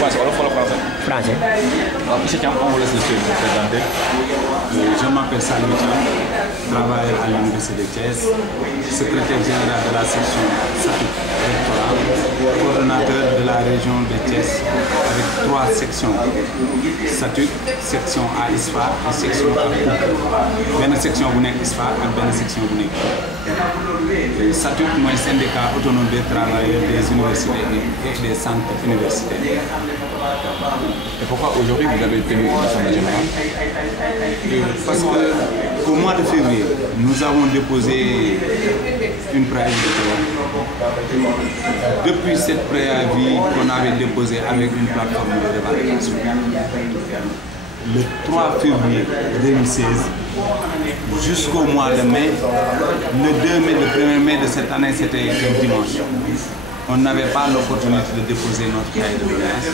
passe wala français. Français. Alors, monsieur Thiam, on vous laisse le se présenter. Je m'appelle Salou Thiam, travailleur à l'Université de Thiès, secrétaire général de la section SATUC rectorat, coordonnateur de la région de Thiès avec 3 sections. SATUC, section à ISFA et section à Koungheul. Une section bu nekk ISFA ak benn section bu nekk SATUC mooy syndicat autonome des travailleurs des universités et des centres universitaires. Et pourquoi aujourd'hui vous avez tenu une assemblée générale? Parce qu'au mois de février, nous avons déposé une préavis de travail. Depuis cette préavis qu'on avait déposé avec une plateforme de revendication, le 3 février 2016 jusqu'au mois de mai, le 2 mai, le 1er mai de cette année, c'était un dimanche. On n'avait pas l'opportunité de déposer notre cahier de doléances.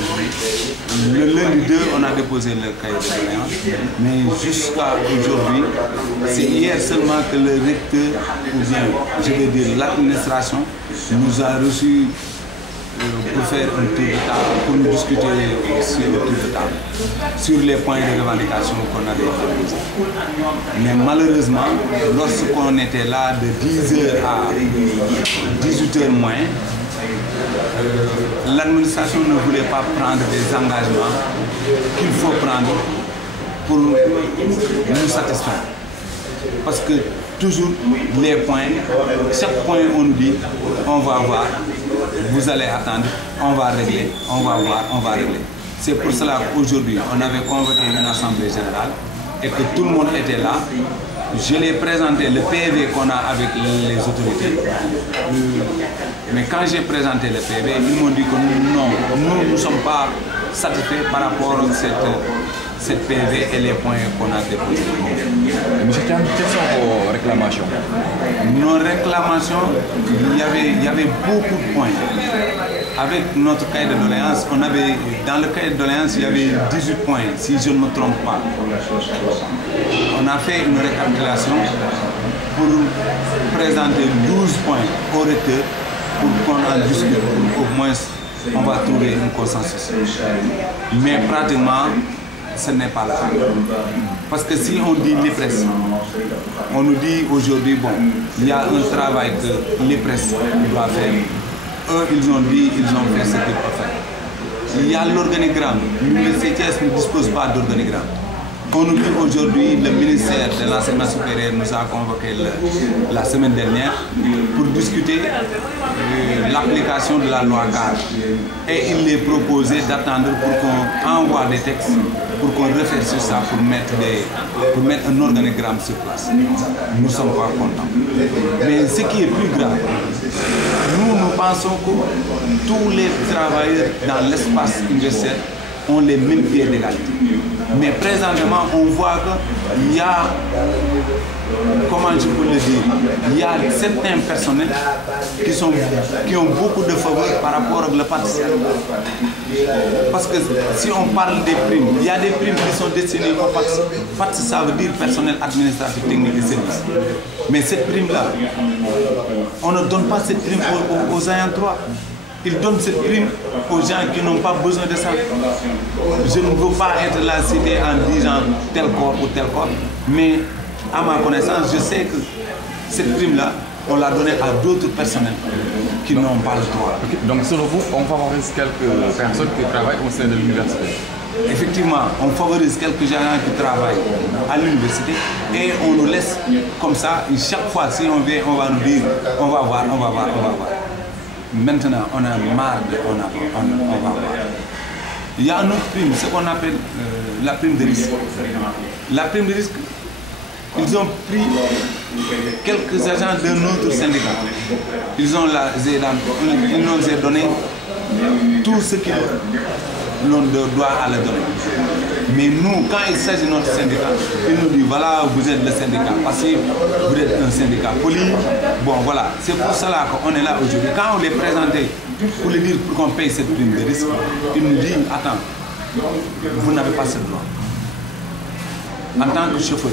Le lundi 2, on a déposé le cahier de doléances, mais jusqu'à aujourd'hui, c'est hier seulement que le recteur, ou bien, je vais dire l'administration, nous a reçus pour faire un tour de table, pour nous discuter sur le tour de table, sur les points de revendication qu'on avait déposés. Mais malheureusement, lorsqu'on était là de 10h à 18h moins, l'administration ne voulait pas prendre des engagements qu'il faut prendre pour nous satisfaire. Parce que toujours les points, chaque point on nous dit, on va voir, vous allez attendre, on va régler, on va voir, on va régler. C'est pour cela qu'aujourd'hui, on avait convoqué une assemblée générale et que tout le monde était là. Je l'ai présenté, le PV qu'on a avec les autorités. Mais quand j'ai présenté le PV, ils m'ont dit que non, nous ne sommes pas satisfaits par rapport à cette PV et les points qu'on a déposés. Monsieur Thiam, quelles sont vos réclamations? Nos réclamations, il y avait beaucoup de points. Avec notre cahier de doléances, dans le cahier de doléances, il y avait 18 points, si je ne me trompe pas. On a fait une récapitulation pour présenter 12 points au recteur pour qu'on en discute, au moins on va trouver un consensus. Mais pratiquement, ce n'est pas le cas. Parce que si on dit l'IPRES, on nous dit aujourd'hui, bon, il y a un travail que l'IPRES doit faire. Eux, ils ont dit, ils ont fait ce qu'ils peuvent faire. Il y a l'organigramme. L'Université Thiès ne dispose pas d'organigramme. On nous dit aujourd'hui, le ministère de l'enseignement supérieur nous a convoqué la semaine dernière pour discuter de l'application de la loi cadre. Et il est proposé d'attendre pour qu'on envoie des textes, pour qu'on réfléchisse sur ça, pour mettre un organigramme sur place. Nous ne sommes pas contents. Mais ce qui est plus grave, nous pensons que tous les travailleurs dans l'espace universitaire ont les mêmes pieds d'égalité. Mais présentement, on voit qu'il y a, comment je peux le dire, il y a certains personnels qui ont beaucoup de faveurs par rapport à la partie. Parce que si on parle des primes, il y a des primes qui sont destinées aux parties. Partie, ça veut dire personnel administratif, technique et service. Mais cette prime-là, on ne donne pas cette prime aux ayants droit. Ils donnent cette prime aux gens qui n'ont pas besoin de ça. Je ne veux pas être là cité en disant tel corps ou tel corps, mais à ma connaissance, je sais que cette prime-là, on l'a donnée à d'autres personnels qui n'ont pas le droit. Okay. Donc selon vous, on favorise quelques personnes qui travaillent au sein de l'université? Effectivement, on favorise quelques gens qui travaillent à l'université et on nous laisse comme ça. Et chaque fois, si on vient, on va nous dire, on va voir, on va voir, on va voir. Maintenant, on a marre de on va voir. Il y a une autre prime, ce qu'on appelle la prime de risque. La prime de risque, ils ont pris quelques agents de notre syndicat. Ils nous ont donné tout ce qu'ils doivent à leur donner. Mais nous, quand il s'agit de notre syndicat, ils nous disent voilà, vous êtes le syndicat passif, vous êtes un syndicat poli. Bon, voilà, c'est pour cela qu'on est là aujourd'hui. Quand on les présentait pour lui dire pour qu'on paye cette prime de risque, ils nous disent attends, vous n'avez pas ce droit. En tant que chauffeur,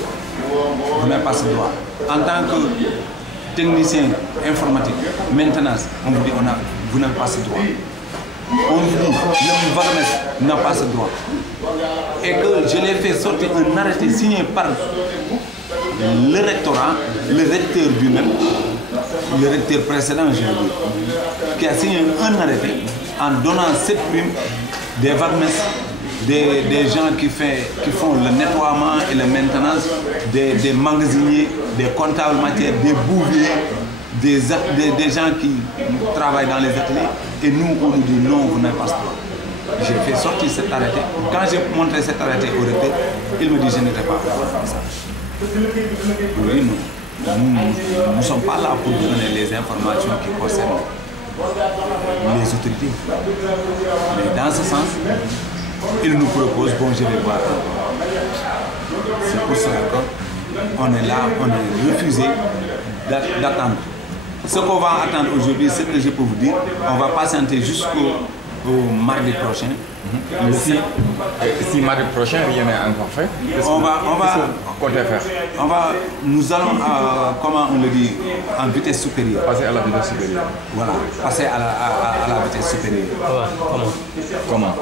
vous n'avez pas ce droit. En tant que technicien informatique, maintenance, on vous dit vous n'avez pas ce droit. on nous dit le Varmesse n'a pas ce droit. Et que je l'ai fait sortir un arrêté signé par le rectorat, le recteur lui-même, le recteur précédent, je veux dire, qui a signé un arrêté en donnant cette prime des Varmesse, des gens qui font le nettoiement et la maintenance, des magasiniers, des comptables matières, des bouviers, des gens qui travaillent dans les ateliers. Et nous, on nous dit non, vous n'avez pas ce droit. J'ai fait sortir cet arrêté. Quand j'ai montré cet arrêté au recteur, il me dit je n'étais pas au message. Oui, nous ne sommes pas là pour donner les informations qui concernent les autorités. Mais dans ce sens, il nous propose, bon, je vais voir. C'est pour cela qu'on est là, on est refusé d'attendre. Ce qu'on va attendre aujourd'hui, c'est que je peux vous dire, on va patienter jusqu'au mardi prochain. Si mardi prochain, rien n'est encore fait, nous allons, comment on le dit, en vitesse supérieure. Passer à la vitesse supérieure. Voilà, passer à la vitesse supérieure. Comment?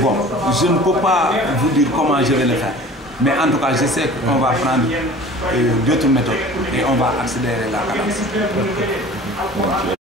Bon, je ne peux pas vous dire comment je vais le faire. Mais en tout cas, je sais qu'on va prendre d'autres méthodes et on va accélérer la cadence.